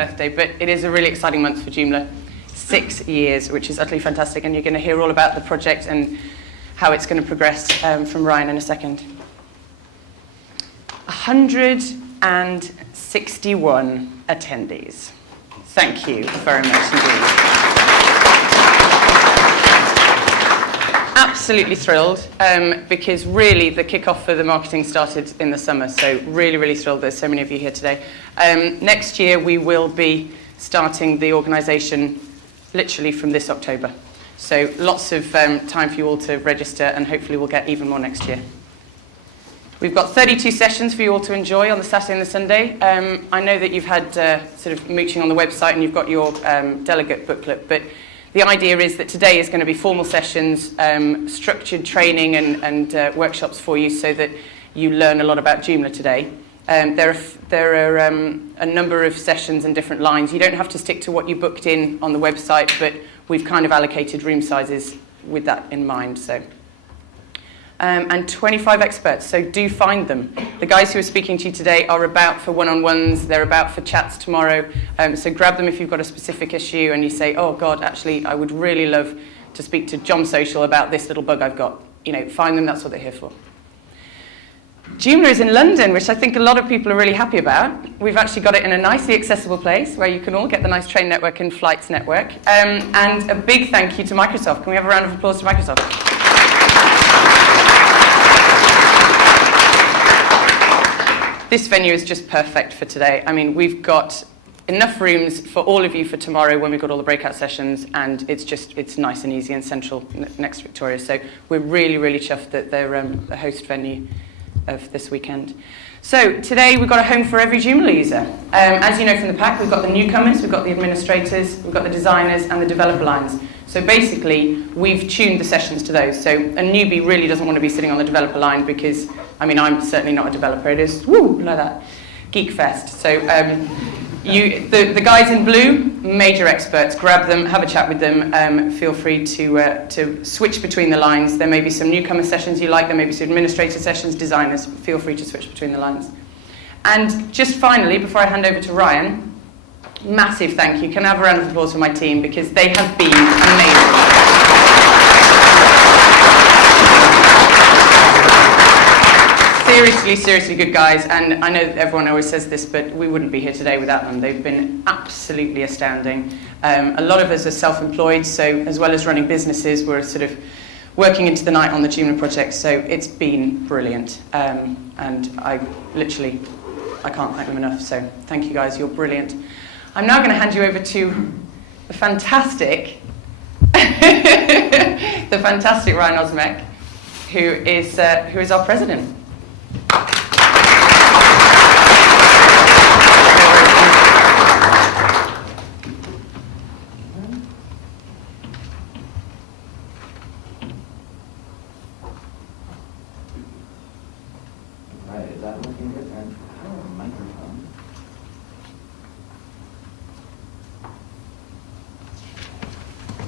birthday, but it is a really exciting month for Joomla. 6 years, which is utterly fantastic, and you're going to hear all about the project and how it's going to progress from Ryan in a second. 161 attendees. Thank you very much indeed. Absolutely thrilled, because really the kickoff for the marketing started in the summer, so really, really thrilled there's so many of you here today. Next year we will be starting the organisation literally from this October. So lots of time for you all to register, and hopefully we'll get even more next year. We've got 32 sessions for you all to enjoy on the Saturday and the Sunday. I know that you've had sort of mooching on the website and you've got your delegate booklet, but the idea is that today is going to be formal sessions, structured training and workshops for you so that you learn a lot about Joomla today. There are a number of sessions and different lines. You don't have to stick to what you booked in on the website, but we've kind of allocated room sizes with that in mind. So, and 25 experts, so do find them. The guys who are speaking to you today are about for one-on-ones. They're about for chats tomorrow. So grab them if you've got a specific issue and you say, oh God, actually, I would really love to speak to John Social about this little bug I've got. You know, find them, that's what they're here for. Joomla is in London, which I think a lot of people are really happy about. We've actually got it in a nicely accessible place where you can all get the nice train network and flights network. And a big thank you to Microsoft. Can we have a round of applause to Microsoft? This venue is just perfect for today. I mean, we've got enough rooms for all of you for tomorrow when we've got all the breakout sessions, and it's nice and easy and central next to Victoria. So we're really, really chuffed that they're the host venue of this weekend. So today we've got a home for every Joomla user. As you know from the pack, we've got the newcomers, we've got the administrators, we've got the designers and the developer lines. So basically we've tuned the sessions to those. So a newbie really doesn't want to be sitting on the developer line because, I mean, I'm certainly not a developer. It is, woo, like that, geek fest. So the guys in blue, major experts, grab them, have a chat with them, feel free to switch between the lines. There may be some newcomer sessions you like, there may be some administrator sessions, designers, feel free to switch between the lines. And just finally, before I hand over to Ryan, massive thank you. Can I have a round of applause for my team, because they have been amazing. Seriously good guys, and I know that everyone always says this, but we wouldn't be here today without them. They've been absolutely astounding. A lot of us are self-employed, so as well as running businesses, we're sort of working into the night on the Joomla project, so it's been brilliant. And I can't thank them enough, so thank you guys, you're brilliant. I'm now going to hand you over to the fantastic Ryan Osmek, who is our president.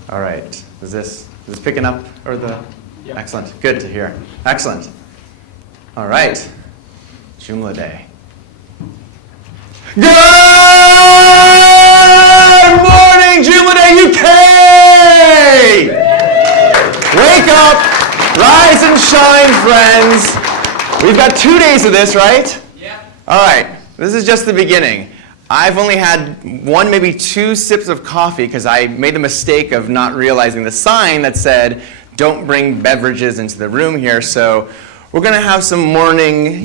All right, is this picking up, or the? Yep. Excellent, good to hear. Excellent. All right, Joomla Day. Good morning, Joomla Day UK! Wake up, rise and shine, friends. We've got 2 days of this, right? Yeah. All right, this is just the beginning. I've only had 1, maybe 2 sips of coffee because I made the mistake of not realizing the sign that said, don't bring beverages into the room here. So we're going to have some morning,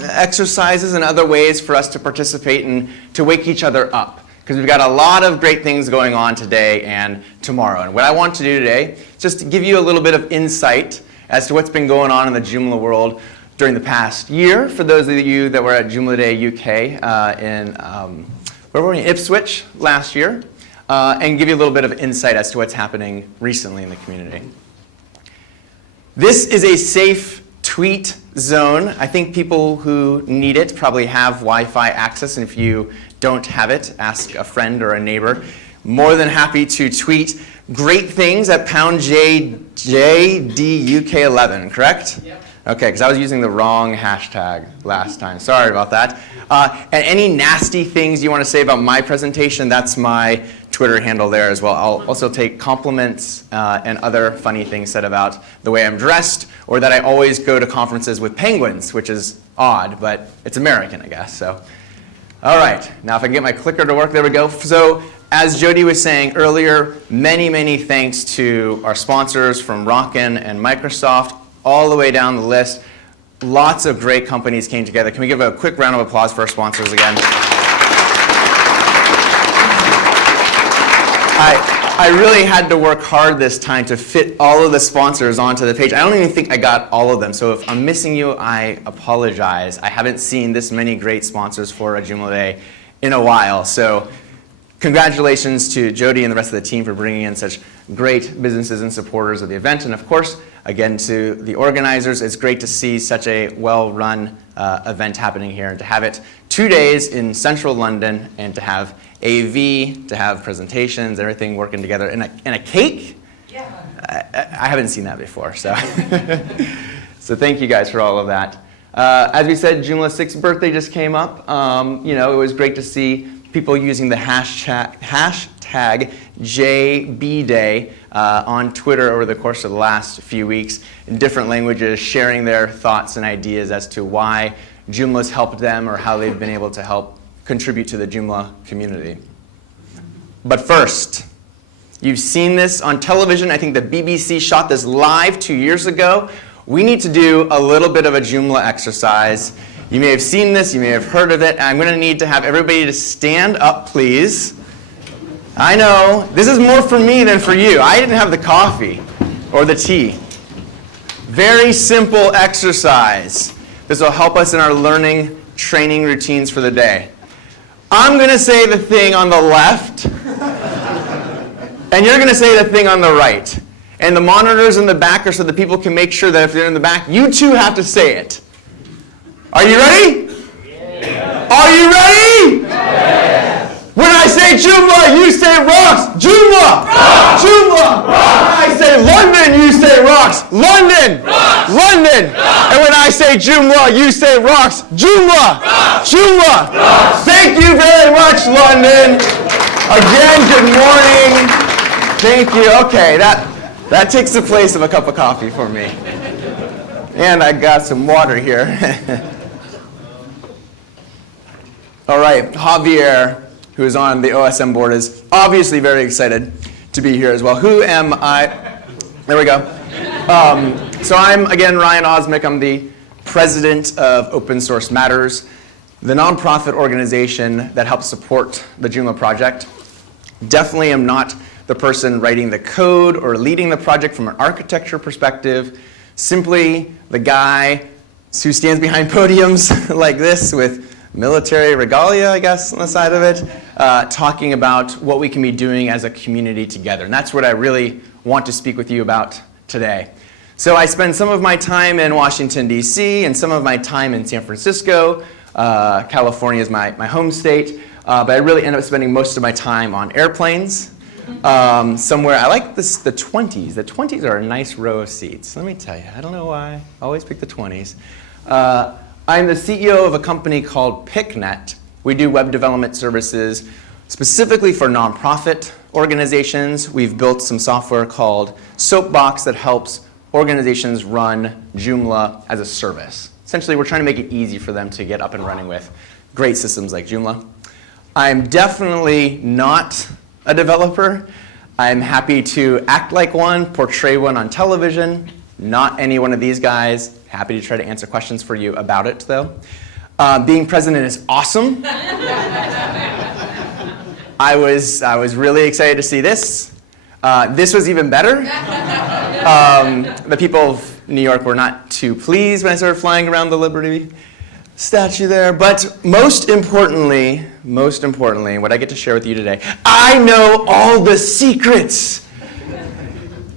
exercises and other ways for us to participate and to wake each other up. Because we've got a lot of great things going on today and tomorrow. And what I want to do today is just to give you a little bit of insight as to what's been going on in the Joomla world during the past year, for those of you that were at Joomla Day UK where were we? Ipswich last year, and give you a little bit of insight as to what's happening recently in the community. This is a safe tweet zone. I think people who need it probably have Wi-Fi access, and if you don't have it, ask a friend or a neighbor. More than happy to tweet great things at #JDUK11, correct? Yep. Okay, because I was using the wrong hashtag last time. Sorry about that. And any nasty things you want to say about my presentation, that's my Twitter handle there as well. I'll also take compliments and other funny things said about the way I'm dressed, or that I always go to conferences with penguins, which is odd, but it's American, I guess. So, all right, now if I can get my clicker to work, there we go. So, as Jody was saying earlier, many, many thanks to our sponsors from Rockin and Microsoft, all the way down the list. Lots of great companies came together. Can we give a quick round of applause for our sponsors again? I really had to work hard this time to fit all of the sponsors onto the page. I don't even think I got all of them, so if I'm missing you, I apologize. I haven't seen this many great sponsors for a Joomla Day in a while, so congratulations to Jody and the rest of the team for bringing in such great businesses and supporters of the event. And of course, again, to the organizers, it's great to see such a well-run event happening here, and to have it 2 days in central London, and to have AV, to have presentations, everything working together. And a cake? Yeah. I haven't seen that before, so. So thank you guys for all of that. As we said, Joomla's 6th birthday just came up. It was great to see people using the hashtag JBDay on Twitter over the course of the last few weeks in different languages, sharing their thoughts and ideas as to why Joomla's helped them or how they've been able to help contribute to the Joomla community. But first, you've seen this on television. I think the BBC shot this live 2 years ago. We need to do a little bit of a Joomla exercise. You may have seen this, you may have heard of it. I'm going to need to have everybody to stand up, please. I know, this is more for me than for you. I didn't have the coffee or the tea. Very simple exercise. This will help us in our learning training routines for the day. I'm going to say the thing on the left, and you're going to say the thing on the right. And the monitors in the back are so that people can make sure that if they're in the back, you too have to say it. Are you ready? Yeah. Are you ready? Yes. When I say Joomla, you say rocks. Joomla! Rocks. Joomla! Rocks. When I say London, you say rocks. London! Rocks. London! Rocks. And when I say Joomla, you say rocks. Joomla! Rocks. Joomla! Rocks. Thank you very much, London. Again, good morning. Thank you. Okay, that takes the place of a cup of coffee for me. And I got some water here. All right, Javier, who is on the OSM board, is obviously very excited to be here as well. Who am I? There we go. So I'm, again, Ryan Osmick. I'm the president of Open Source Matters, the nonprofit organization that helps support the Joomla project. Definitely am not the person writing the code or leading the project from an architecture perspective. Simply the guy who stands behind podiums like this with military regalia, I guess, on the side of it, talking about what we can be doing as a community together. And that's what I really want to speak with you about today. So I spend some of my time in Washington, D.C., and some of my time in San Francisco. California is my home state. But I really end up spending most of my time on airplanes. Somewhere, I like the 20s. The 20s are a nice row of seats. Let me tell you, I don't know why. I always pick the 20s. I'm the CEO of a company called PicNet. We do web development services specifically for nonprofit organizations. We've built some software called Soapbox that helps organizations run Joomla as a service. Essentially, we're trying to make it easy for them to get up and running with great systems like Joomla. I'm definitely not a developer. I'm happy to act like one, portray one on television. Not any one of these guys. Happy to try to answer questions for you about it, though. Being president is awesome. I was really excited to see this. This was even better. The people of New York were not too pleased when I started flying around the Liberty statue there. But most importantly, what I get to share with you today, I know all the secrets.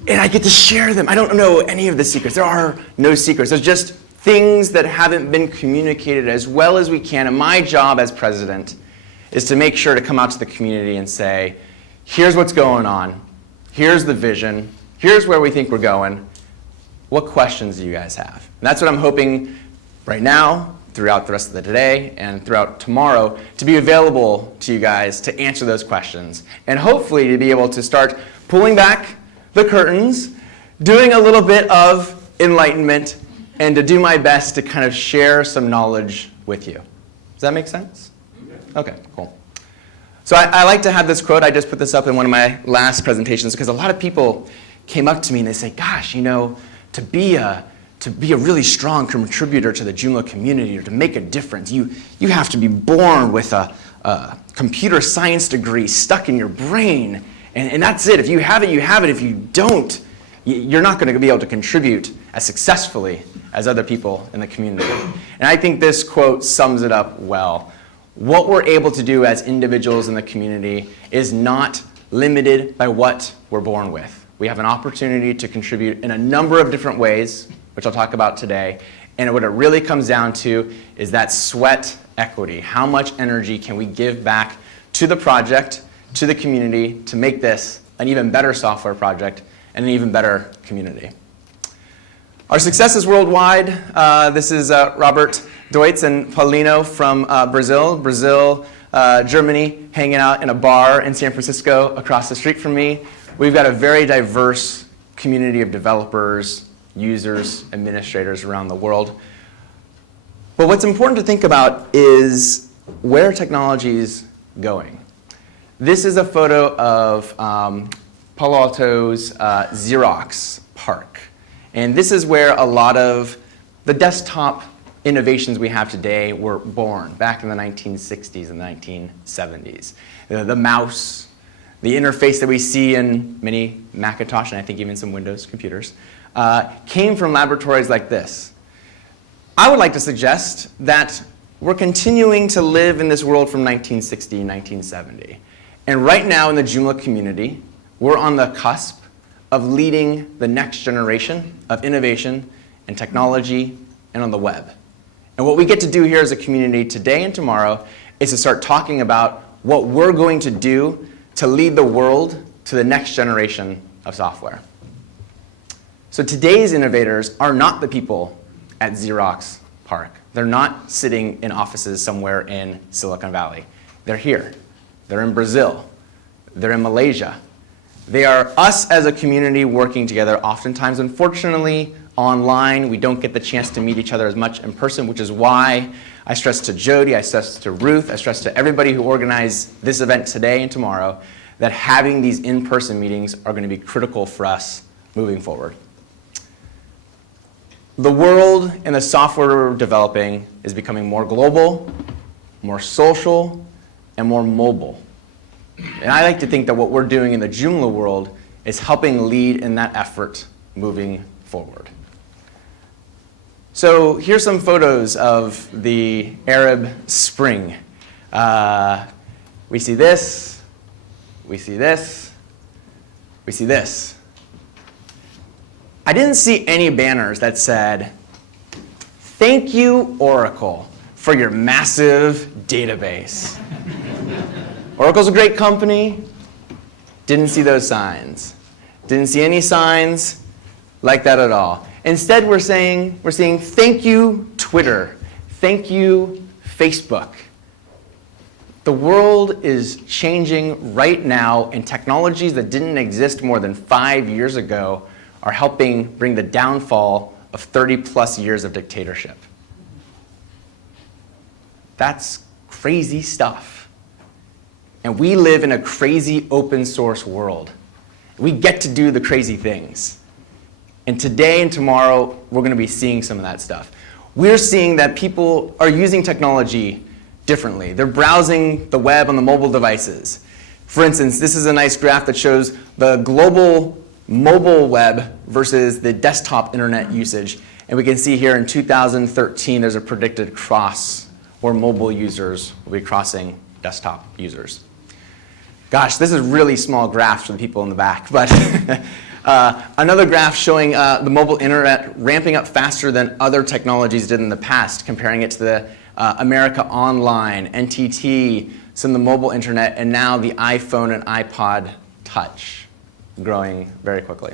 And I get to share them. I don't know any of the secrets. There are no secrets. There's just things that haven't been communicated as well as we can. And my job as president is to make sure to come out to the community and say, here's what's going on. Here's the vision. Here's where we think we're going. What questions do you guys have? And that's what I'm hoping right now, throughout the rest of the day, and throughout tomorrow, to be available to you guys to answer those questions. And hopefully to be able to start pulling back the curtains, doing a little bit of enlightenment, and to do my best to kind of share some knowledge with you. Does that make sense? Okay, cool. So I like to have this quote. I just put this up in one of my last presentations because a lot of people came up to me and they say, gosh, you know, to be a really strong contributor to the Joomla community or to make a difference, you have to be born with a computer science degree stuck in your brain. And that's it. If you have it, you have it. If you don't, you're not going to be able to contribute as successfully as other people in the community. And I think this quote sums it up well. What we're able to do as individuals in the community is not limited by what we're born with. We have an opportunity to contribute in a number of different ways, which I'll talk about today. And what it really comes down to is that sweat equity. How much energy can we give back to the project, to the community, to make this an even better software project and an even better community? Our success is worldwide. This is Robert Deutz and Paulino from Brazil, Germany, hanging out in a bar in San Francisco across the street from me. We've got a very diverse community of developers, users, administrators around the world. But what's important to think about is where technology is going. This is a photo of Palo Alto's Xerox Park. And this is where a lot of the desktop innovations we have today were born back in the 1960s and 1970s. The mouse, the interface that we see in many Macintosh and I think even some Windows computers came from laboratories like this. I would like to suggest that we're continuing to live in this world from 1960 and 1970. And right now in the Joomla community, we're on the cusp of leading the next generation of innovation and technology and on the web. And what we get to do here as a community today and tomorrow is to start talking about what we're going to do to lead the world to the next generation of software. So today's innovators are not the people at Xerox Park. They're not sitting in offices somewhere in Silicon Valley. They're here. They're in Brazil. They're in Malaysia. They are us as a community working together, oftentimes, unfortunately, online. We don't get the chance to meet each other as much in person, which is why I stress to Jody, I stress to Ruth, I stress to everybody who organized this event today and tomorrow that having these in-person meetings are going to be critical for us moving forward. The world and the software we're developing is becoming more global, more social, and more mobile. And I like to think that what we're doing in the Joomla world is helping lead in that effort moving forward. So here's some photos of the Arab Spring. We see this, we see this, we see this. I didn't see any banners that said, "Thank you, Oracle, for your massive database." Oracle's a great company. Didn't see those signs. Didn't see any signs like that at all. Instead, we're seeing thank you, Twitter. Thank you, Facebook. The world is changing right now, and technologies that didn't exist more than 5 years ago are helping bring the downfall of 30-plus years of dictatorship. That's crazy stuff. And we live in a crazy open source world. We get to do the crazy things. And today and tomorrow, we're going to be seeing some of that stuff. We're seeing that people are using technology differently. They're browsing the web on the mobile devices. For instance, this is a nice graph that shows the global mobile web versus the desktop internet usage. And we can see here in 2013, there's a predicted cross where mobile users will be crossing desktop users. Gosh, this is really small graphs for the people in the back. But another graph showing the mobile internet ramping up faster than other technologies did in the past, comparing it to the America Online, NTT, some of the mobile internet, and now the iPhone and iPod Touch, growing very quickly.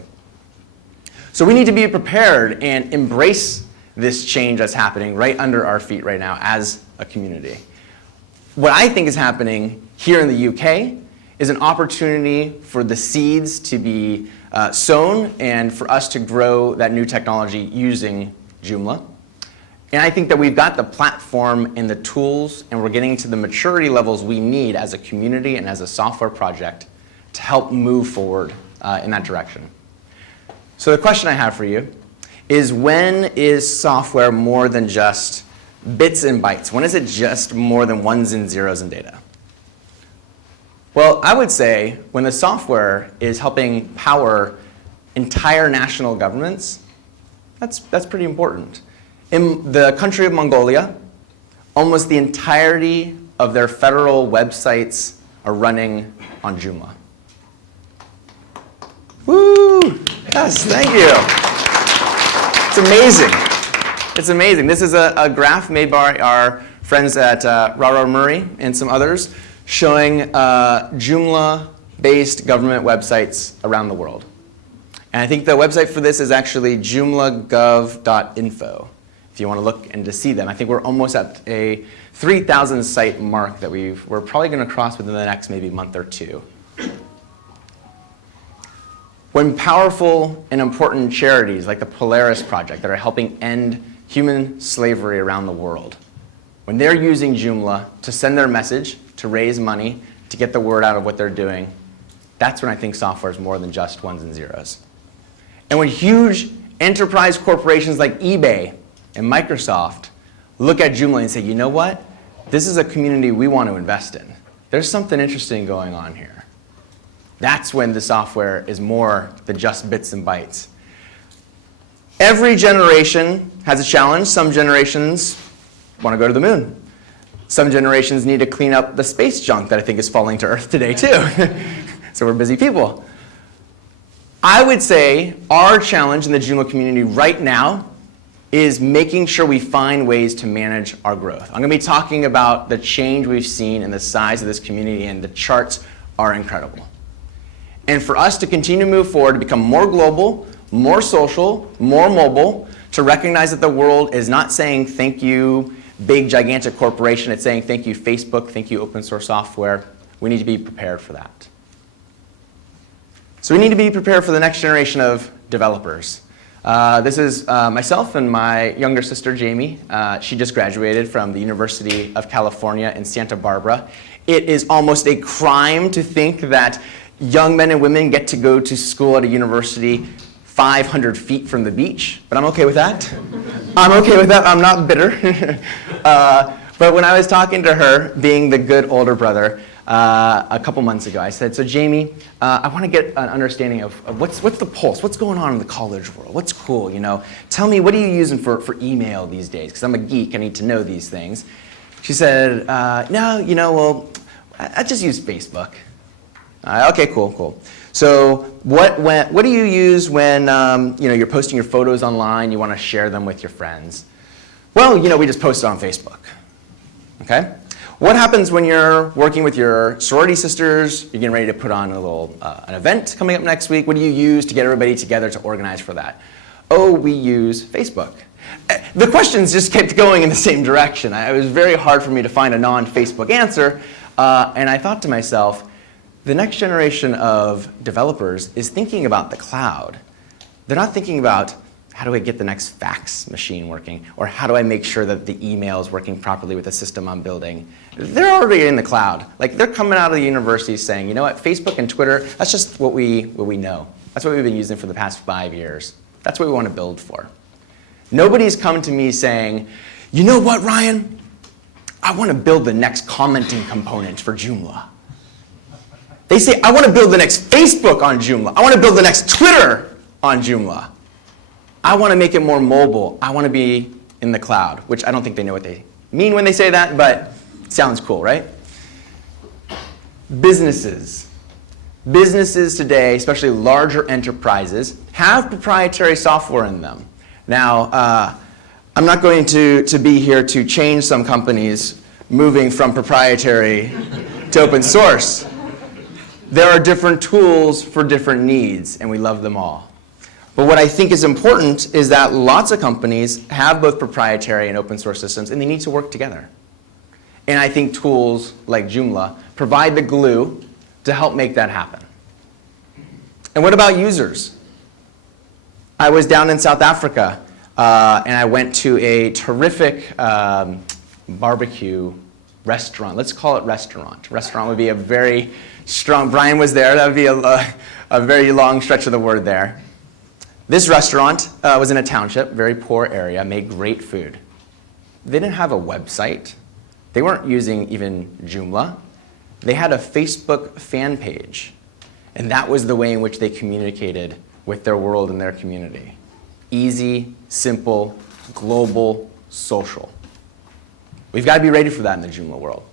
So we need to be prepared and embrace this change that's happening right under our feet right now as a community. What I think is happening here in the UK is an opportunity for the seeds to be sown and for us to grow that new technology using Joomla. And I think that we've got the platform and the tools, and we're getting to the maturity levels we need as a community and as a software project to help move forward in that direction. So the question I have for you is, when is software more than just bits and bytes? When is it just more than ones and zeros in data? Well, I would say when the software is helping power entire national governments, that's pretty important. In the country of Mongolia, almost the entirety of their federal websites are running on Joomla. Woo! Yes, thank you. It's amazing. It's amazing. This is a graph made by our friends at Rara Murray and some others showing Joomla-based government websites around the world. And I think the website for this is actually joomlagov.info. If you want to look and to see them. I think we're almost at a 3,000 site mark that we're probably going to cross within the next maybe month or two. When powerful and important charities like the Polaris Project that are helping end human slavery around the world, when they're using Joomla to send their message, to raise money, to get the word out of what they're doing, that's when I think software is more than just ones and zeros. And when huge enterprise corporations like eBay and Microsoft look at Joomla and say, you know what? This is a community we want to invest in. There's something interesting going on here. That's when the software is more than just bits and bytes. Every generation has a challenge. Some generations want to go to the moon. Some generations need to clean up the space junk that I think is falling to Earth today, too. So we're busy people. I would say our challenge in the Joomla community right now is making sure we find ways to manage our growth. I'm going to be talking about the change we've seen in the size of this community, and the charts are incredible. And for us to continue to move forward, to become more global, more social, more mobile, to recognize that the world is not saying thank you, big, gigantic corporation. It's saying thank you, Facebook, thank you, open source software. We need to be prepared for that. So we need to be prepared for the next generation of developers. This is myself and my younger sister, Jamie. She just graduated from the University of California in Santa Barbara. It is almost a crime to think that young men and women get to go to school at a university 500 feet from the beach, but I'm okay with that. I'm okay with that. I'm not bitter. But when I was talking to her, being the good older brother, a couple months ago, I said, so Jamie, I want to get an understanding of what's the pulse? What's going on in the college world? What's cool, you know? Tell me, what are you using for email these days? Because I'm a geek, I need to know these things. She said, no, you know, well, I just use Facebook. Okay, cool. So what do you use when you know, you're posting your photos online, you want to share them with your friends? Well, you know, we just post it on Facebook. Okay? What happens when you're working with your sorority sisters, you're getting ready to put on a little an event coming up next week? What do you use to get everybody together to organize for that? Oh, we use Facebook. The questions just kept going in the same direction. It was very hard for me to find a non-Facebook answer, and I thought to myself, the next generation of developers is thinking about the cloud. They're not thinking about, how do I get the next fax machine working? Or how do I make sure that the email is working properly with the system I'm building? They're already in the cloud. Like, they're coming out of the university saying, you know what, Facebook and Twitter, that's just what we know. That's what we've been using for the past 5 years. That's what we want to build for. Nobody's come to me saying, you know what, Ryan? I want to build the next commenting component for Joomla. They say, I want to build the next Facebook on Joomla. I want to build the next Twitter on Joomla. I want to make it more mobile. I want to be in the cloud, which I don't think they know what they mean when they say that, but it sounds cool, right? Businesses. Businesses today, especially larger enterprises, have proprietary software in them. Now, I'm not going to be here to change some companies moving from proprietary to open source. There are different tools for different needs, and we love them all. But what I think is important is that lots of companies have both proprietary and open source systems, and they need to work together. And I think tools like Joomla provide the glue to help make that happen. And what about users? I was down in South Africa, and I went to a terrific barbecue restaurant. Let's call it restaurant. Restaurant would be a very strong, Brian was there, that would be a very long stretch of the word there. This restaurant was in a township, very poor area, made great food. They didn't have a website. They weren't using even Joomla. They had a Facebook fan page, and that was the way in which they communicated with their world and their community. Easy, simple, global, social. We've got to be ready for that in the Joomla world.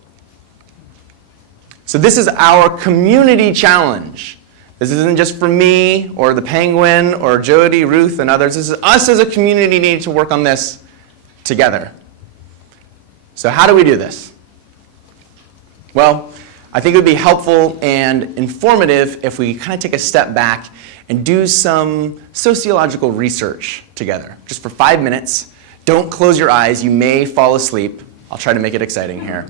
So this is our community challenge. This isn't just for me or the Penguin or Jody, Ruth, and others. This is us as a community needing to work on this together. So how do we do this? Well, I think it would be helpful and informative if we kind of take a step back and do some sociological research together, just for 5 minutes. Don't close your eyes. You may fall asleep. I'll try to make it exciting here.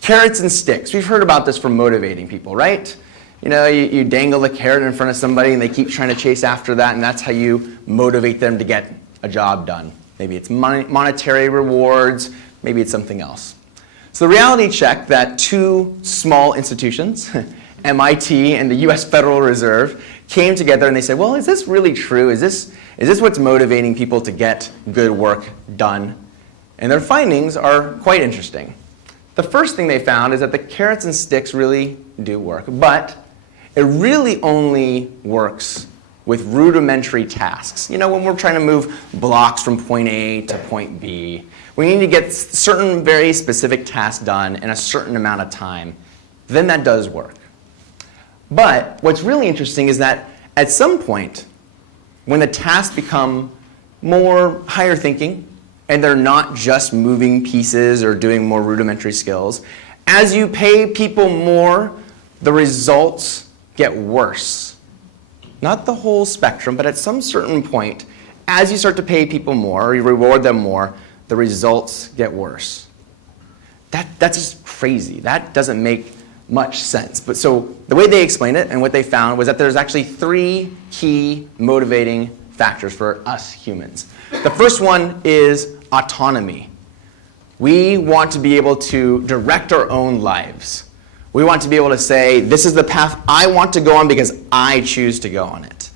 Carrots and sticks. We've heard about this for motivating people, right? You know, you dangle a carrot in front of somebody and they keep trying to chase after that, and that's how you motivate them to get a job done. Maybe it's monetary rewards, maybe it's something else. So the reality check that two small institutions, MIT and the US Federal Reserve, came together and they said, well, is this really true? Is this what's motivating people to get good work done? And their findings are quite interesting. The first thing they found is that the carrots and sticks really do work, but it really only works with rudimentary tasks. You know, when we're trying to move blocks from point A to point B, we need to get certain very specific tasks done in a certain amount of time. Then that does work. But what's really interesting is that at some point, when the tasks become more higher thinking, and they're not just moving pieces or doing more rudimentary skills, as you pay people more, the results get worse. Not the whole spectrum, but at some certain point, as you start to pay people more, or you reward them more, the results get worse. That's just crazy. That doesn't make much sense. But so the way they explained it and what they found was that there's actually 3 key motivating factors for us humans. The first one is autonomy. We want to be able to direct our own lives. We want to be able to say, this is the path I want to go on because I choose to go on it.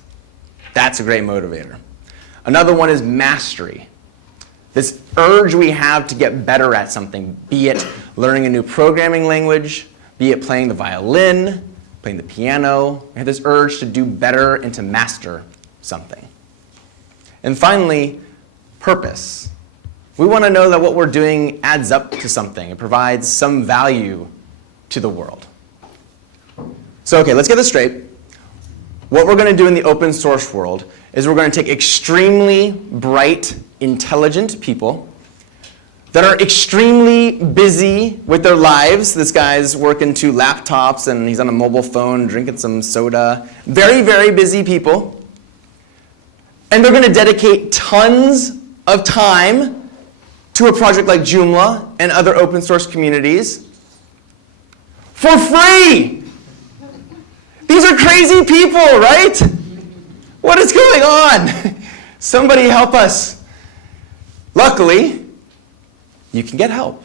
That's a great motivator. Another one is mastery. This urge we have to get better at something, be it learning a new programming language, be it playing the violin, playing the piano. We have this urge to do better and to master something. And finally, purpose. We want to know that what we're doing adds up to something. It provides some value to the world. So, okay, let's get this straight. What we're going to do in the open source world is we're going to take extremely bright, intelligent people that are extremely busy with their lives. This guy's working 2 laptops and he's on a mobile phone drinking some soda. Very, very busy people. And they're going to dedicate tons of time to a project like Joomla and other open source communities for free. These are crazy people, right? What is going on? Somebody help us. Luckily, you can get help.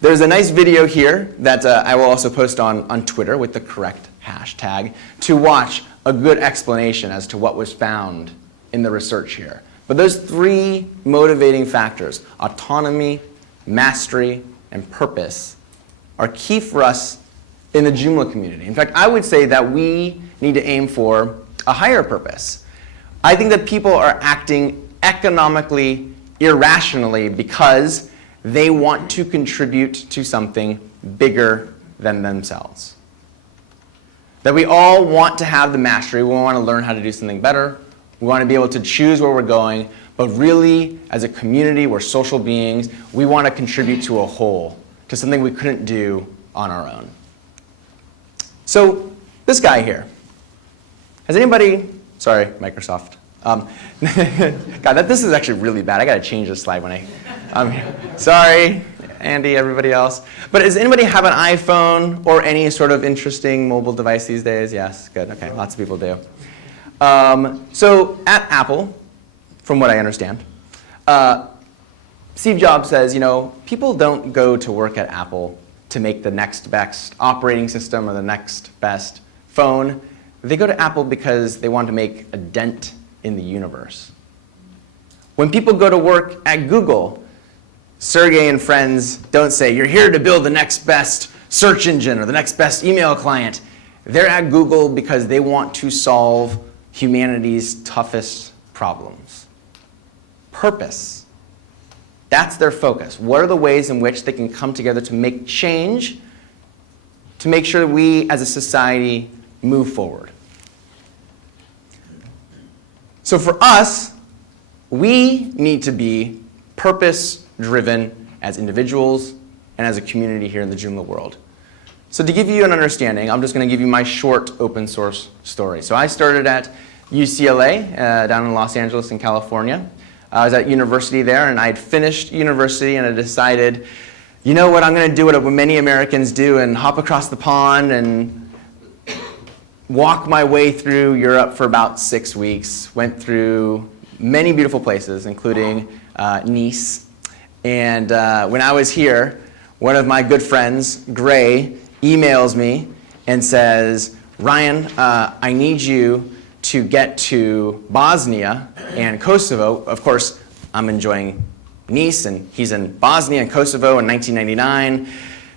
There's a nice video here that I will also post on Twitter with the correct hashtag to watch a good explanation as to what was found in the research here. But those 3 motivating factors, autonomy, mastery, and purpose, are key for us in the Joomla community. In fact, I would say that we need to aim for a higher purpose. I think that people are acting economically irrationally because they want to contribute to something bigger than themselves. That we all want to have the mastery. We want to learn how to do something better. We want to be able to choose where we're going. But really, as a community, we're social beings. We want to contribute to a whole, to something we couldn't do on our own. So this guy here, has anybody Sorry, Microsoft. God, this is actually really bad. I got to change this slide when sorry, Andy, everybody else. But does anybody have an iPhone or any sort of interesting mobile device these days? Yes, good. Okay, lots of people do. So at Apple, from what I understand, Steve Jobs says, people don't go to work at Apple to make the next best operating system or the next best phone. They go to Apple because they want to make a dent in the universe. When people go to work at Google, Sergey and friends don't say, you're here to build the next best search engine or the next best email client. They're at Google because they want to solve humanity's toughest problems. Purpose. That's their focus. What are the ways in which they can come together to make change, to make sure we as a society move forward? So for us, we need to be purpose-driven as individuals and as a community here in the Joomla world. So to give you an understanding, I'm just going to give you my short open source story. So I started at UCLA down in Los Angeles in California. I was at university there, and I had finished university, and I decided, you know what, I'm going to do what many Americans do and hop across the pond and walk my way through Europe for about 6 weeks. Went through many beautiful places, including Nice. And when I was here, one of my good friends, Gray, emails me and says, Ryan, I need you to get to Bosnia and Kosovo. Of course, I'm enjoying Nice, and he's in Bosnia and Kosovo in 1999.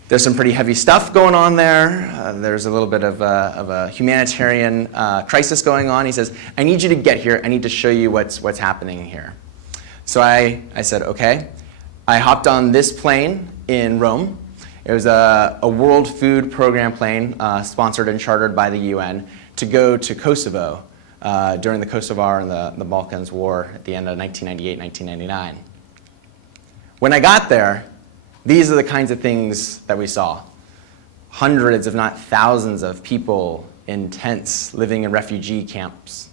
There's some pretty heavy stuff going on there. There's a little bit of a humanitarian crisis going on. He says, I need you to get here. I need to show you what's happening here. So I said, okay. I hopped on this plane in Rome. It was a World Food Program plane sponsored and chartered by the UN to go to Kosovo during the Kosovar and the Balkans War at the end of 1998, 1999. When I got there, these are the kinds of things that we saw. Hundreds, if not thousands, of people in tents living in refugee camps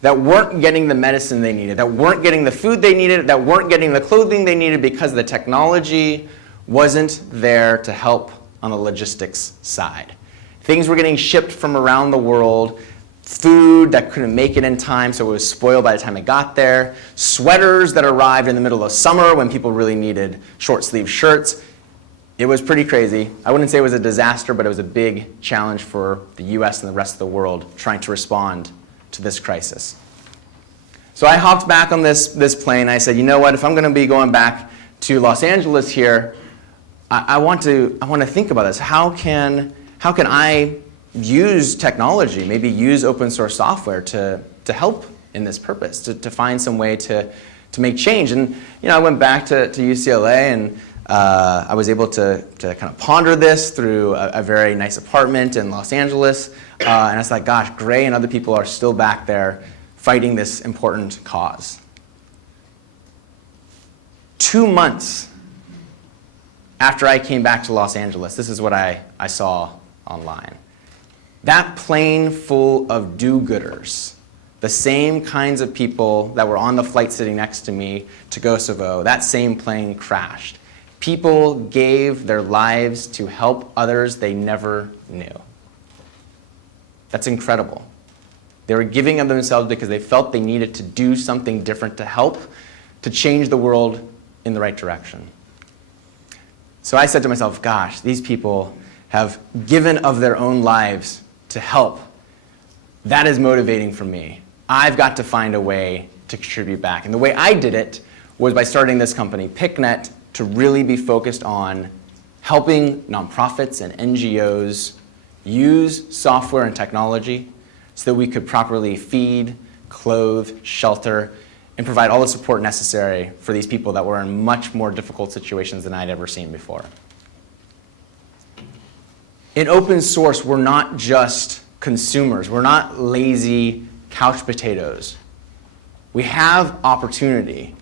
that weren't getting the medicine they needed, that weren't getting the food they needed, that weren't getting the clothing they needed because the technology wasn't there to help on the logistics side. Things were getting shipped from around the world, food that couldn't make it in time, so it was spoiled by the time it got there, sweaters that arrived in the middle of summer when people really needed short-sleeve shirts. It was pretty crazy. I wouldn't say it was a disaster, but it was a big challenge for the US and the rest of the world trying to respond to this crisis. So I hopped back on this plane. I said, you know what, if I'm going to be going back to Los Angeles here, I want to think about this. How can I use technology, maybe use open source software to help in this purpose, to find some way to make change? And I went back to UCLA, and I was able to kind of ponder this through a very nice apartment in Los Angeles. And I was like, gosh, Gray and other people are still back there fighting this important cause. 2 months after I came back to Los Angeles, this is what I saw online. That plane full of do-gooders, the same kinds of people that were on the flight sitting next to me to Kosovo, that same plane crashed. People gave their lives to help others they never knew. That's incredible. They were giving of themselves because they felt they needed to do something different to help, to change the world in the right direction. So I said to myself, gosh, these people have given of their own lives to help. That is motivating for me. I've got to find a way to contribute back. And the way I did it was by starting this company, PicNet, to really be focused on helping nonprofits and NGOs use software and technology so that we could properly feed, clothe, shelter, and provide all the support necessary for these people that were in much more difficult situations than I'd ever seen before. In open source, we're not just consumers. We're not lazy couch potatoes. We have opportunity.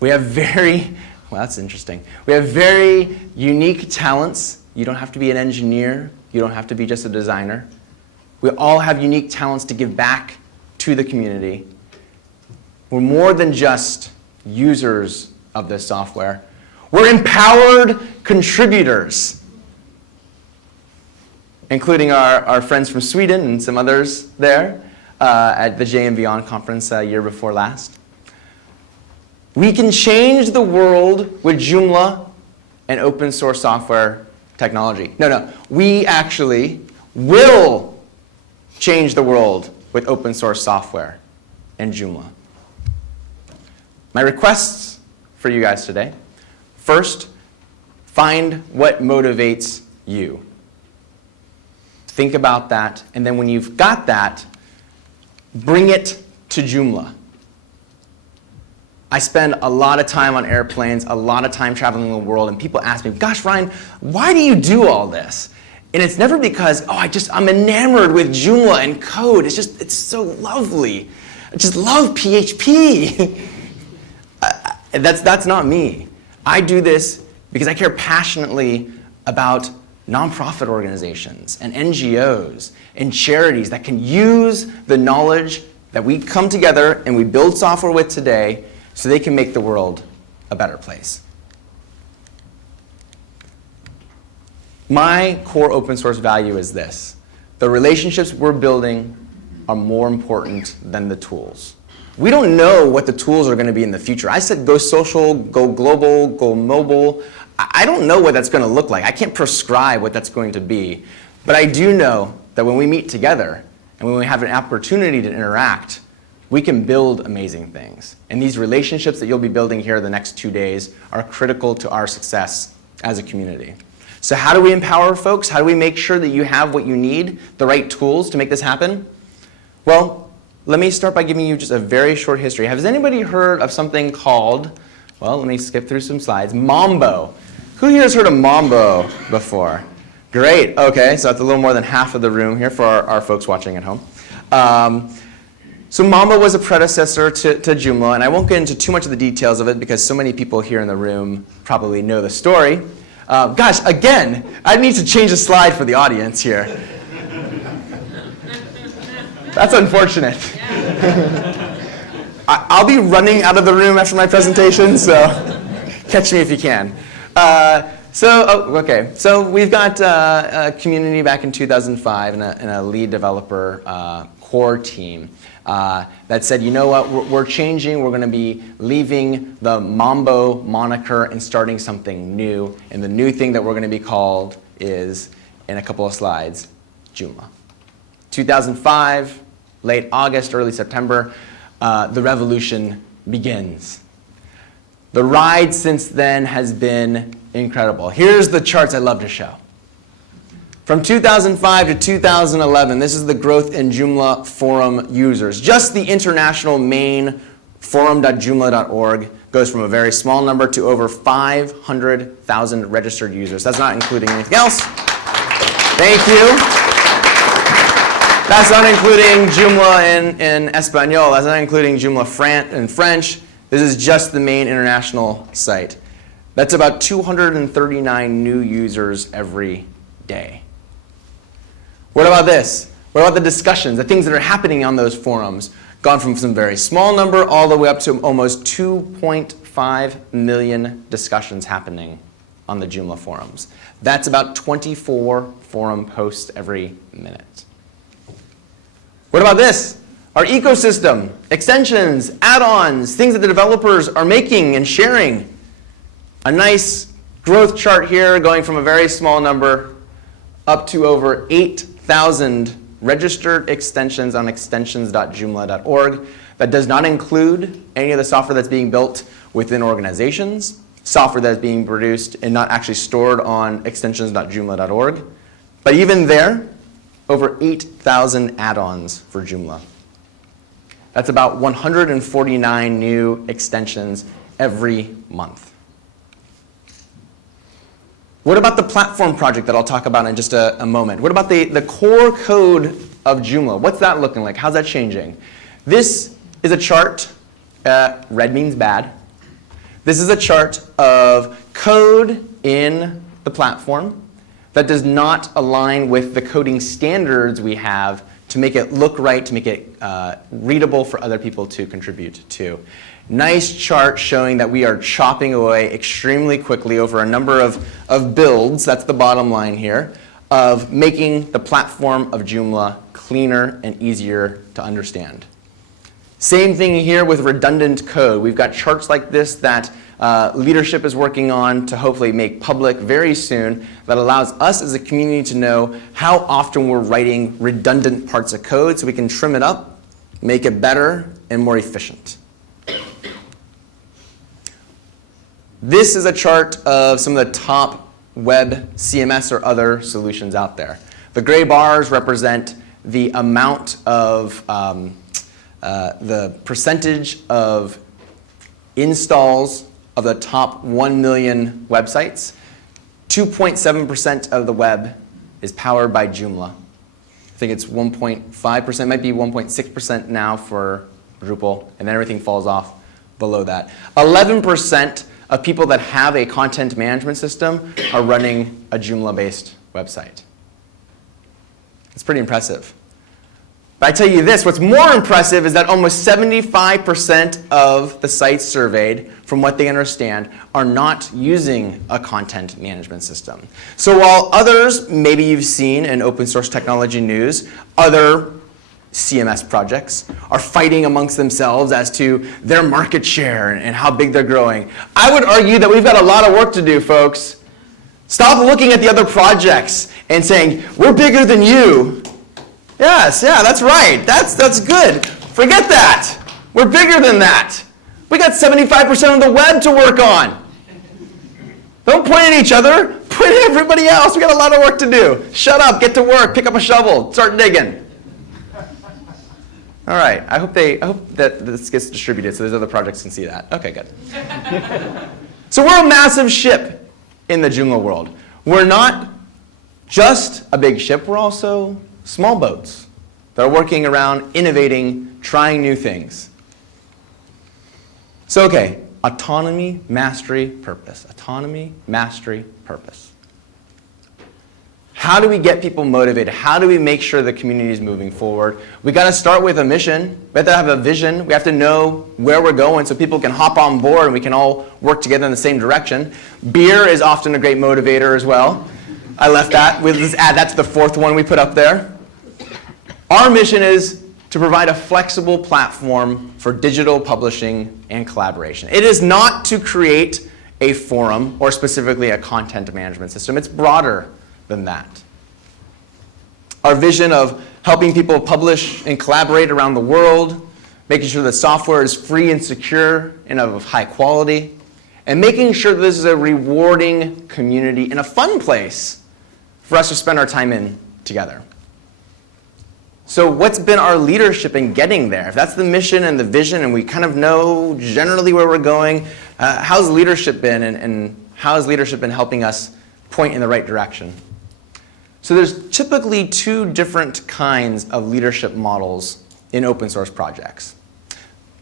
We have that's interesting. We have very unique talents. You don't have to be an engineer. You don't have to be just a designer. We all have unique talents to give back to the community. We're more than just users of this software. We're empowered contributors, including our friends from Sweden and some others there at the JM Beyond conference year before last. We can change the world with Joomla and open source software technology. No, we actually will change the world with open source software and Joomla. My requests for you guys today: first, find what motivates you. Think about that, and then when you've got that, bring it to Joomla. I spend a lot of time on airplanes, a lot of time traveling the world, and people ask me, gosh, Ryan, why do you do all this? And it's never because, I'm enamored with Joomla and code. It's so lovely. I just love PHP. That's not me. I do this because I care passionately about nonprofit organizations and NGOs and charities that can use the knowledge that we come together and we build software with today so they can make the world a better place. My core open source value is this: the relationships we're building are more important than the tools. We don't know what the tools are going to be in the future. I said go social, go global, go mobile. I don't know what that's going to look like. I can't prescribe what that's going to be. But I do know that when we meet together and when we have an opportunity to interact, we can build amazing things. And these relationships that you'll be building here the next 2 days are critical to our success as a community. So how do we empower folks? How do we make sure that you have what you need, the right tools to make this happen? Well, let me start by giving you just a very short history. Has anybody heard of something called, let me skip through some slides, Mambo? Who here has heard of Mambo before? Great, okay, so that's a little more than half of the room here for our folks watching at home. So Mambo was a predecessor to Joomla, and I won't get into too much of the details of it because so many people here in the room probably know the story. Gosh, again, I need to change the slide for the audience here. That's unfortunate. I'll be running out of the room after my presentation, so catch me if you can. So we've got a community back in 2005 and a lead developer core team that said, you know what, we're changing. We're going to be leaving the Mambo moniker and starting something new. And the new thing that we're going to be called is, in a couple of slides, Joomla. 2005, late August, early September, the revolution begins. The ride since then has been incredible. Here's the charts I love to show. From 2005 to 2011, this is the growth in Joomla forum users. Just the international main forum.joomla.org goes from a very small number to over 500,000 registered users. That's not including anything else. Thank you. That's not including Joomla in Espanol. That's not including Joomla in French. This is just the main international site. That's about 239 new users every day. What about this? What about the discussions, the things that are happening on those forums? Gone from some very small number all the way up to almost 2.5 million discussions happening on the Joomla forums. That's about 24 forum posts every minute. What about this? Our ecosystem, extensions, add-ons, things that the developers are making and sharing. A nice growth chart here going from a very small number up to over 8,000 registered extensions on extensions.joomla.org. That does not include any of the software that's being built within organizations, software that's being produced and not actually stored on extensions.joomla.org. But even there, over 8,000 add-ons for Joomla. That's about 149 new extensions every month. What about the platform project that I'll talk about in just a moment? What about the core code of Joomla? What's that looking like? How's that changing? This is a chart. Red means bad. This is a chart of code in the platform that does not align with the coding standards we have to make it look right, to make it readable for other people to contribute to. Nice chart showing that we are chopping away extremely quickly over a number of builds, that's the bottom line here, of making the platform of Joomla cleaner and easier to understand. Same thing here with redundant code. We've got charts like this that leadership is working on to hopefully make public very soon that allows us as a community to know how often we're writing redundant parts of code so we can trim it up, make it better, and more efficient. This is a chart of some of the top web CMS or other solutions out there. The gray bars represent the amount of the percentage of installs of the top 1 million websites. 2.7% of the web is powered by Joomla. I think it's 1.5%, might be 1.6% now for Drupal, and then everything falls off below that. 11% of people that have a content management system are running a Joomla-based website. It's pretty impressive. But I tell you this, what's more impressive is that almost 75% of the sites surveyed, from what they understand, are not using a content management system. So while others, maybe you've seen in open source technology news, other CMS projects are fighting amongst themselves as to their market share and how big they're growing. I would argue that we've got a lot of work to do, folks. Stop looking at the other projects and saying, we're bigger than you. Yes, yeah, that's right. That's good. Forget that. We're bigger than that. We got 75% of the web to work on. Don't point at each other. Point at everybody else. We got a lot of work to do. Shut up. Get to work. Pick up a shovel. Start digging. All right. I hope that this gets distributed so those other projects can see that. Okay, good. So we're a massive ship in the Joomla world. We're not just a big ship. We're also small boats that are working around, innovating, trying new things. So, okay, autonomy, mastery, purpose. Autonomy, mastery, purpose. How do we get people motivated? How do we make sure the community is moving forward? We got to start with a mission. We have to have a vision. We have to know where we're going so people can hop on board and we can all work together in the same direction. Beer is often a great motivator as well. I left that. We'll just add that to the fourth one we put up there. Our mission is to provide a flexible platform for digital publishing and collaboration. It is not to create a forum or specifically a content management system. It's broader than that. Our vision of helping people publish and collaborate around the world, making sure that software is free and secure and of high quality, and making sure that this is a rewarding community and a fun place for us to spend our time in together. So what's been our leadership in getting there? If that's the mission and the vision and we kind of know generally where we're going, how's leadership been and how has leadership been helping us point in the right direction? So there's typically two different kinds of leadership models in open source projects.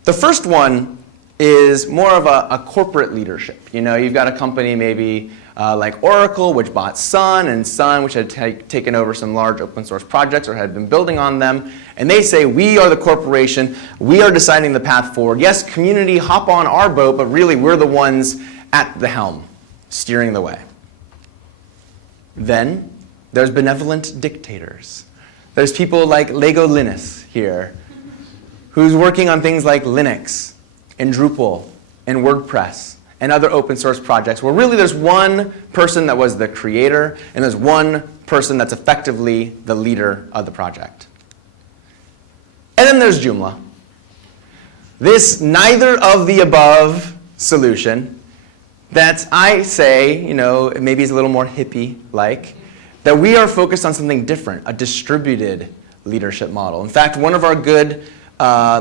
The first one is more of a corporate leadership. You know, you've got a company maybe like Oracle, which bought Sun, and Sun, which had taken over some large open source projects or had been building on them. And they say, we are the corporation. We are deciding the path forward. Yes, community, hop on our boat, but really we're the ones at the helm, steering the way. Then there's benevolent dictators. There's people like Lego Linus here, who's working on things like Linux and Drupal and WordPress and other open source projects where really there's one person that was the creator and there's one person that's effectively the leader of the project. And then there's Joomla. This neither of the above solution that I say, you know, maybe is a little more hippie-like, that we are focused on something different, a distributed leadership model. In fact, one of our good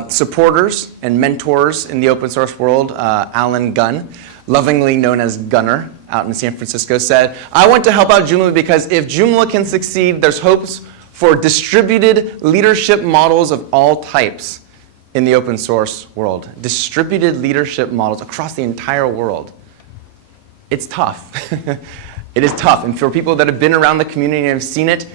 supporters and mentors in the open source world, Alan Gunn, lovingly known as Gunner out in San Francisco, said, I want to help out Joomla because if Joomla can succeed, there's hopes for distributed leadership models of all types in the open source world. Distributed leadership models across the entire world. It's tough. It is tough. And for people that have been around the community and have seen it,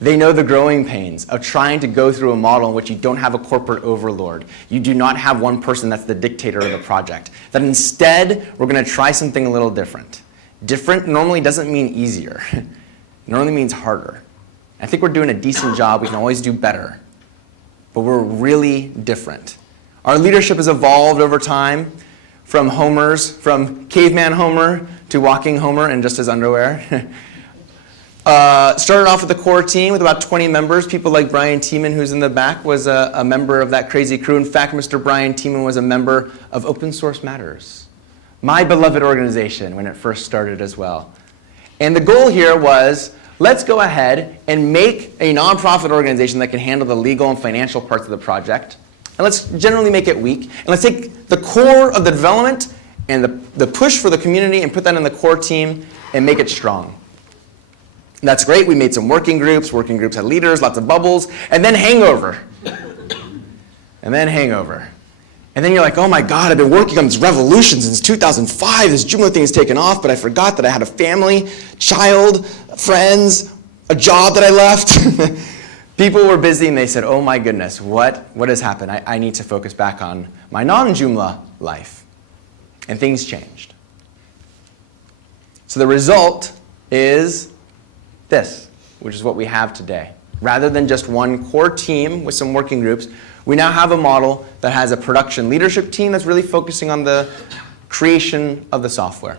They know the growing pains of trying to go through a model in which you don't have a corporate overlord. You do not have one person that's the dictator of the project. That instead, we're going to try something a little different. Different normally doesn't mean easier. It normally means harder. I think we're doing a decent job. We can always do better. But we're really different. Our leadership has evolved over time from Homers, from caveman Homer to walking Homer in just his underwear. Started off with the core team with about 20 members. People like Brian Tiemann, who's in the back, was a member of that crazy crew. In fact, Mr. Brian Tiemann was a member of Open Source Matters, my beloved organization when it first started as well. And the goal here was, let's go ahead and make a nonprofit organization that can handle the legal and financial parts of the project. And let's generally make it weak. And let's take the core of the development and the push for the community and put that in the core team and make it strong. That's great. We made some working groups. Working groups had leaders, lots of bubbles, and then hangover. And then hangover. And then you're like, oh my God, I've been working on this revolution since 2005. This Joomla thing has taken off, but I forgot that I had a family, child, friends, a job that I left. People were busy and they said, oh my goodness, what has happened? I need to focus back on my non-Joomla life. And things changed. So the result is this, which is what we have today. Rather than just one core team with some working groups, we now have a model that has a production leadership team that's really focusing on the creation of the software.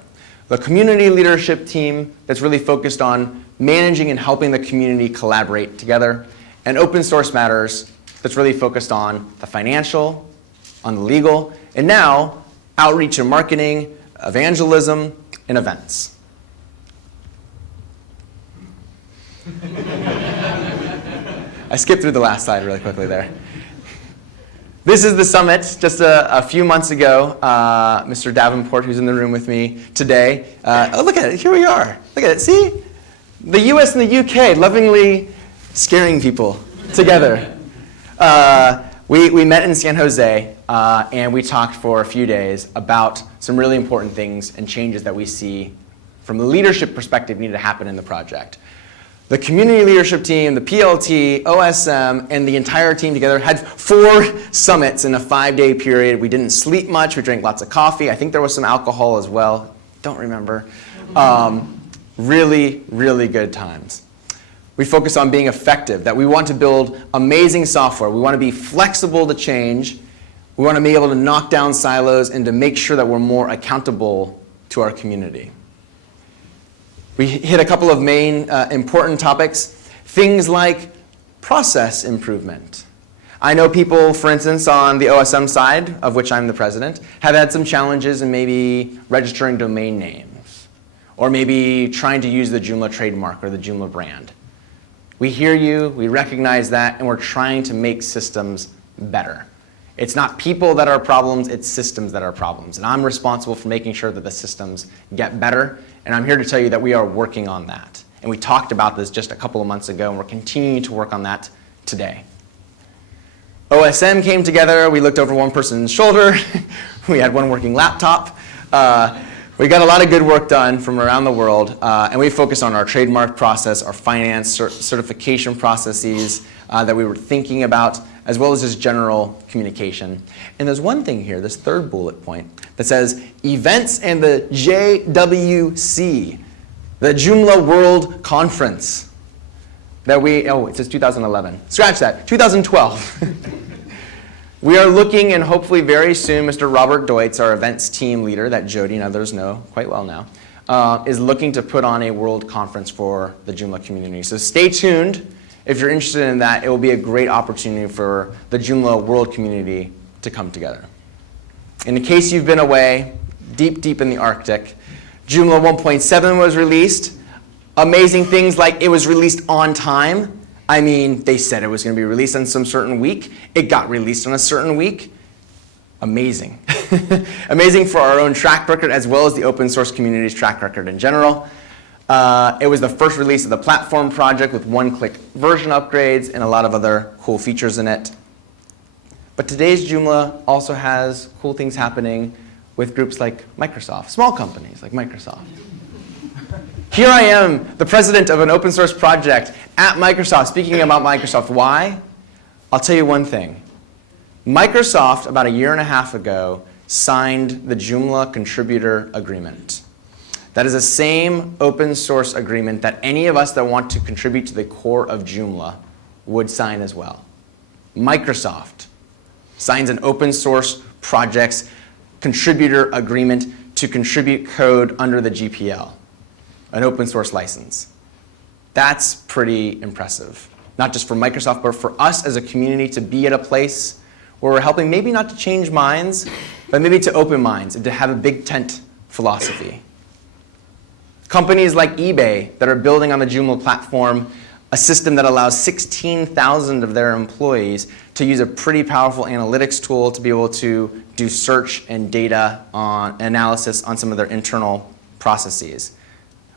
The community leadership team that's really focused on managing and helping the community collaborate together. And Open Source Matters that's really focused on the financial, on the legal, and now outreach and marketing, evangelism, and events. I skipped through the last slide really quickly there. This is the summit just a few months ago. Mr. Davenport, who's in the room with me today. Oh, look at it. Here we are. Look at it. See? The US and the UK lovingly scaring people together. We met in San Jose, and we talked for a few days about some really important things and changes that we see from the leadership perspective need to happen in the project. The community leadership team, the PLT, OSM, and the entire team together had 4 summits in a 5-day period. We didn't sleep much. We drank lots of coffee. I think there was some alcohol as well. Don't remember. Really, really good times. We focus on being effective, that we want to build amazing software. We want to be flexible to change. We want to be able to knock down silos and to make sure that we're more accountable to our community. We hit a couple of main important topics, things like process improvement. I know people, for instance, on the OSM side, of which I'm the president, have had some challenges in maybe registering domain names, or maybe trying to use the Joomla trademark or the Joomla brand. We hear you, we recognize that, and we're trying to make systems better. It's not people that are problems, it's systems that are problems. And I'm responsible for making sure that the systems get better. And I'm here to tell you that we are working on that. And we talked about this just a couple of months ago, and we're continuing to work on that today. OSM came together. We looked over one person's shoulder. We had one working laptop. We got a lot of good work done from around the world. And we focused on our trademark process, our finance certification processes that we were thinking about, as well as just general communication. And there's one thing here, this third bullet point, that says events and the JWC, the Joomla World Conference. It says 2011. Scratch that, 2012. We are looking, and hopefully very soon, Mr. Robert Deutz, our events team leader, that Jody and others know quite well now, is looking to put on a world conference for the Joomla community. So stay tuned. If you're interested in that, it will be a great opportunity for the Joomla world community to come together. In the case you've been away, deep in the Arctic, Joomla 1.7 was released. Amazing things like it was released on time. I mean, they said it was going to be released on some certain week. It got released on a certain week. Amazing. Amazing for our own track record as well as the open source community's track record in general. It was the first release of the platform project with one-click version upgrades and a lot of other cool features in it. But today's Joomla also has cool things happening with groups like Microsoft, small companies like Microsoft. Here I am, the president of an open source project at Microsoft, speaking about Microsoft. Why? I'll tell you one thing. Microsoft, about 1.5 years ago, signed the Joomla Contributor Agreement. That is the same open source agreement that any of us that want to contribute to the core of Joomla would sign as well. Microsoft signs an open source project's contributor agreement to contribute code under the GPL, an open source license. That's pretty impressive. Not just for Microsoft, but for us as a community to be at a place where we're helping maybe not to change minds, but maybe to open minds and to have a big tent philosophy. Companies like eBay that are building on the Joomla platform a system that allows 16,000 of their employees to use a pretty powerful analytics tool to be able to do search and data analysis on some of their internal processes.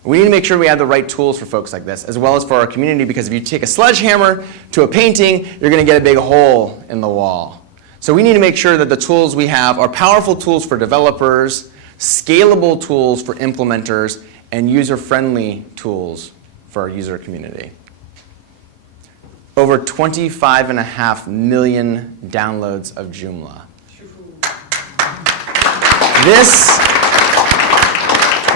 We need to make sure we have the right tools for folks like this, as well as for our community, because if you take a sledgehammer to a painting, you're going to get a big hole in the wall. So we need to make sure that the tools we have are powerful tools for developers, scalable tools for implementers, and user-friendly tools for our user community. Over 25.5 million downloads of Joomla.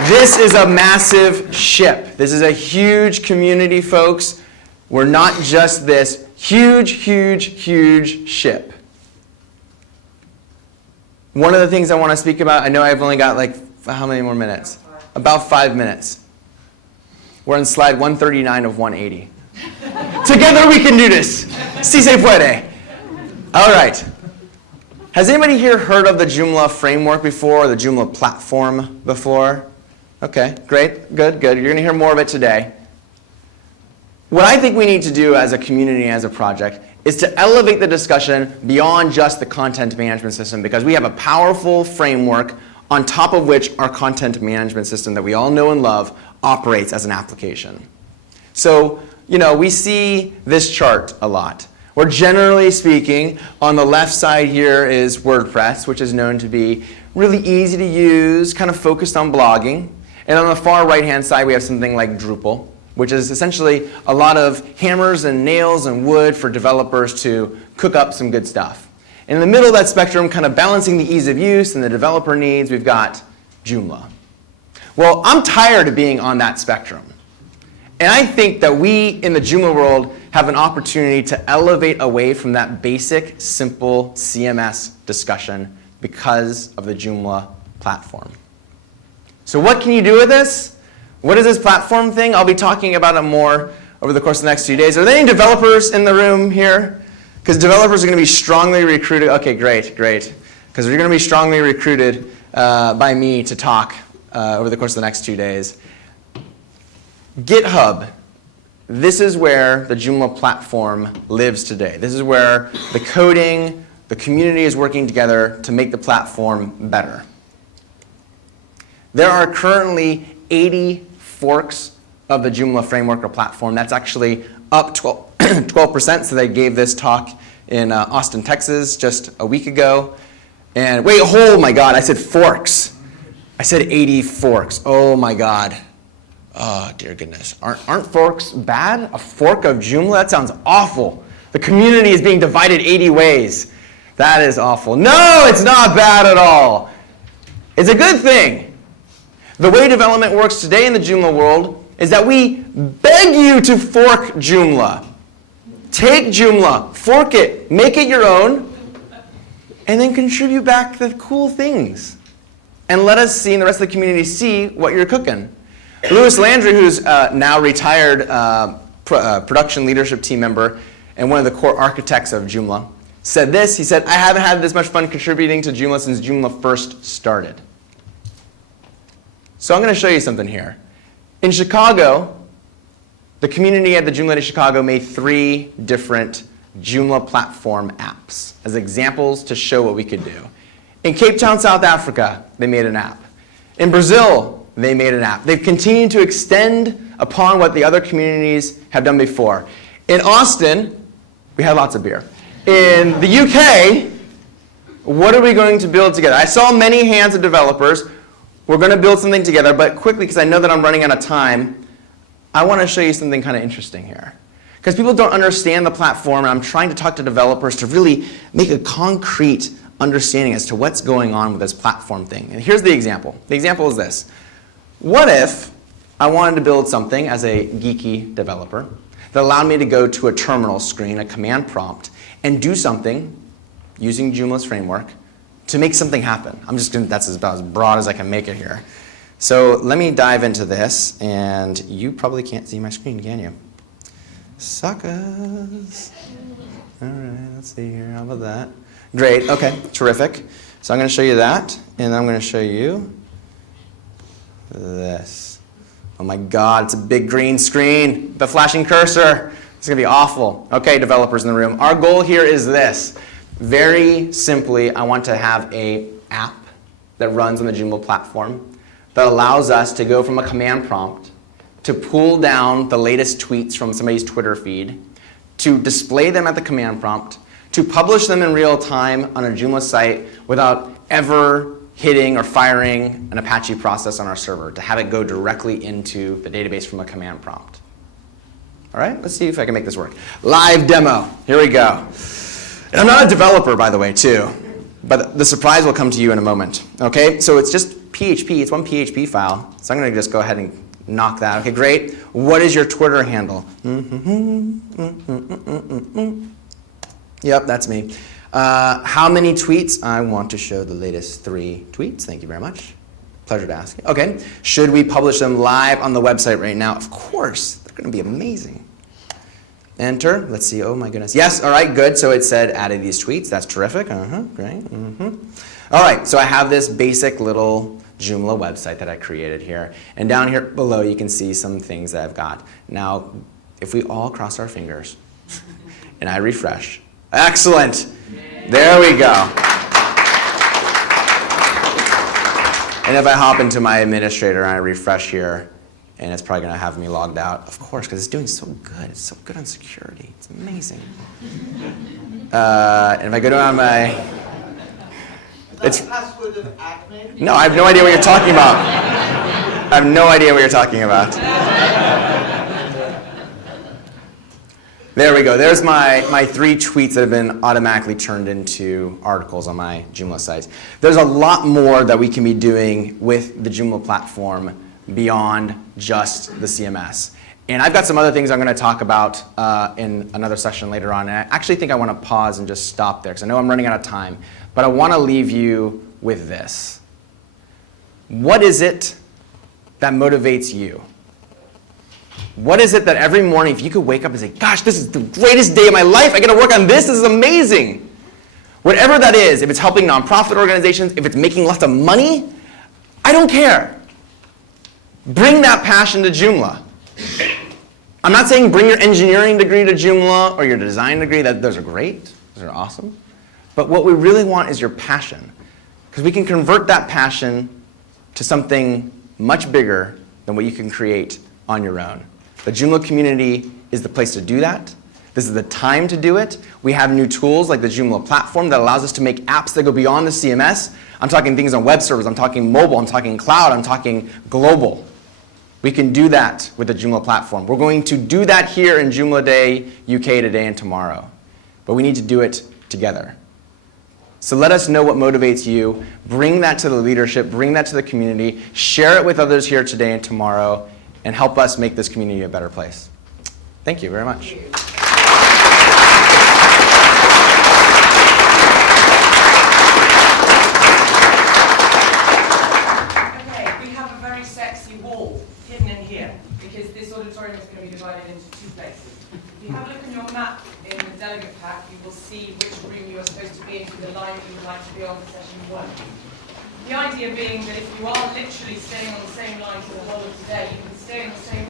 This is a massive ship. This is a huge community, folks. We're not just this huge, huge, huge ship. One of the things I want to speak about, I know I've only got like, how many more minutes? About 5 minutes. We're on slide 139 of 180. Together we can do this. Si se puede. All right. Has anybody here heard of the Joomla framework before, or the Joomla platform before? Okay, great, good, good. You're going to hear more of it today. What I think we need to do as a community, as a project, is to elevate the discussion beyond just the content management system, because we have a powerful framework on top of which our content management system that we all know and love operates as an application. So, we see this chart a lot, where generally speaking, on the left side here is WordPress, which is known to be really easy to use, kind of focused on blogging. And on the far right-hand side, we have something like Drupal, which is essentially a lot of hammers and nails and wood for developers to cook up some good stuff. And in the middle of that spectrum, kind of balancing the ease of use and the developer needs, we've got Joomla. Well, I'm tired of being on that spectrum. And I think that we in the Joomla world have an opportunity to elevate away from that basic, simple CMS discussion because of the Joomla platform. So what can you do with this? What is this platform thing? I'll be talking about it more over the course of the next few days. Are there any developers in the room here? Because developers are going to be strongly recruited. Okay, great, great. Because you're going to be strongly recruited by me to talk over the course of the next 2 days. GitHub. This is where the Joomla platform lives today. This is where the coding, the community is working together to make the platform better. There are currently 80 forks of the Joomla framework or platform. That's actually up 12%. So they gave this talk in Austin, Texas just a week ago. And wait, oh my God, I said forks. I said 80 forks. Oh my God. Oh, dear goodness. Aren't forks bad? A fork of Joomla? That sounds awful. The community is being divided 80 ways. That is awful. No, it's not bad at all. It's a good thing. The way development works today in the Joomla world is that we beg you to fork Joomla. Take Joomla, fork it, make it your own, and then contribute back the cool things. And let us see, and the rest of the community see what you're cooking. Louis Landry, who's now retired production leadership team member and one of the core architects of Joomla, said this. He said, I haven't had this much fun contributing to Joomla since Joomla first started. So I'm going to show you something here. In Chicago, the community at the Joomla Day Chicago made 3 different Joomla platform apps as examples to show what we could do. In Cape Town, South Africa, they made an app. In Brazil, they made an app. They've continued to extend upon what the other communities have done before. In Austin, we had lots of beer. In the UK, what are we going to build together? I saw many hands of developers. We're going to build something together, but quickly, because I know that I'm running out of time, I want to show you something kind of interesting here. Because people don't understand the platform, and I'm trying to talk to developers to really make a concrete understanding as to what's going on with this platform thing. And here's the example. The example is this. What if I wanted to build something as a geeky developer that allowed me to go to a terminal screen, a command prompt, and do something using Joomla's framework to make something happen? That's about as broad as I can make it here. So let me dive into this, and you probably can't see my screen, can you? Suckers. All right, let's see here. How about that? Great. Okay, terrific. So I'm going to show you that, and I'm going to show you this. Oh my God, it's a big green screen. The flashing cursor. It's going to be awful. Okay, developers in the room. Our goal here is this. Very simply, I want to have an app that runs on the Joomla platform that allows us to go from a command prompt to pull down the latest tweets from somebody's Twitter feed, to display them at the command prompt, to publish them in real time on a Joomla site without ever hitting or firing an Apache process on our server, to have it go directly into the database from a command prompt. All right, let's see if I can make this work. Live demo. Here we go. And I'm not a developer, by the way, too. But the surprise will come to you in a moment. Okay, so it's just PHP. It's one PHP file. So I'm going to just go ahead and knock that. Okay, great. What is your Twitter handle? Yep, that's me. How many tweets? I want to show the latest 3 tweets. Thank you very much. Pleasure to ask. Okay. Should we publish them live on the website right now? Of course. They're going to be amazing. Enter. Let's see. Oh, my goodness. Yes. All right. Good. So it said added these tweets. That's terrific. Great. All right. So I have this basic little Joomla website that I created here. And down here below, you can see some things that I've got. Now, if we all cross our fingers and I refresh. Excellent. There we go. And if I hop into my administrator and I refresh here, and it's probably going to have me logged out, of course, because it's doing so good. It's so good on security. It's amazing. And if I go down my... Is that the password of admin? No, I have no idea what you're talking about. I have no idea what you're talking about. There we go. There's my 3 tweets that have been automatically turned into articles on my Joomla site. There's a lot more that we can be doing with the Joomla platform beyond just the CMS. And I've got some other things I'm going to talk about in another session later on. And I actually think I want to pause and just stop there because I know I'm running out of time. But I want to leave you with this. What is it that motivates you? What is it that every morning, if you could wake up and say, gosh, this is the greatest day of my life, I get to work on this, this is amazing. Whatever that is, if it's helping nonprofit organizations, if it's making lots of money, I don't care. Bring that passion to Joomla. I'm not saying bring your engineering degree to Joomla or your design degree. Those are great. Those are awesome. But what we really want is your passion. Because we can convert that passion to something much bigger than what you can create on your own. The Joomla community is the place to do that. This is the time to do it. We have new tools like the Joomla platform that allows us to make apps that go beyond the CMS. I'm talking things on web servers. I'm talking mobile. I'm talking cloud. I'm talking global. We can do that with the Joomla platform. We're going to do that here in Joomla Day UK today and tomorrow. But we need to do it together. So let us know what motivates you. Bring that to the leadership. Bring that to the community. Share it with others here today and tomorrow. And help us make this community a better place. Thank you very much. Okay, we have a very sexy wall hidden in here because this auditorium is going to be divided into 2 places. If you have a look on your map in the delegate pack, you will see which room you are supposed to be in for the line you would like to be on for session 1. The idea being that if you are literally staying on the same line for the whole of today, you can stay on the same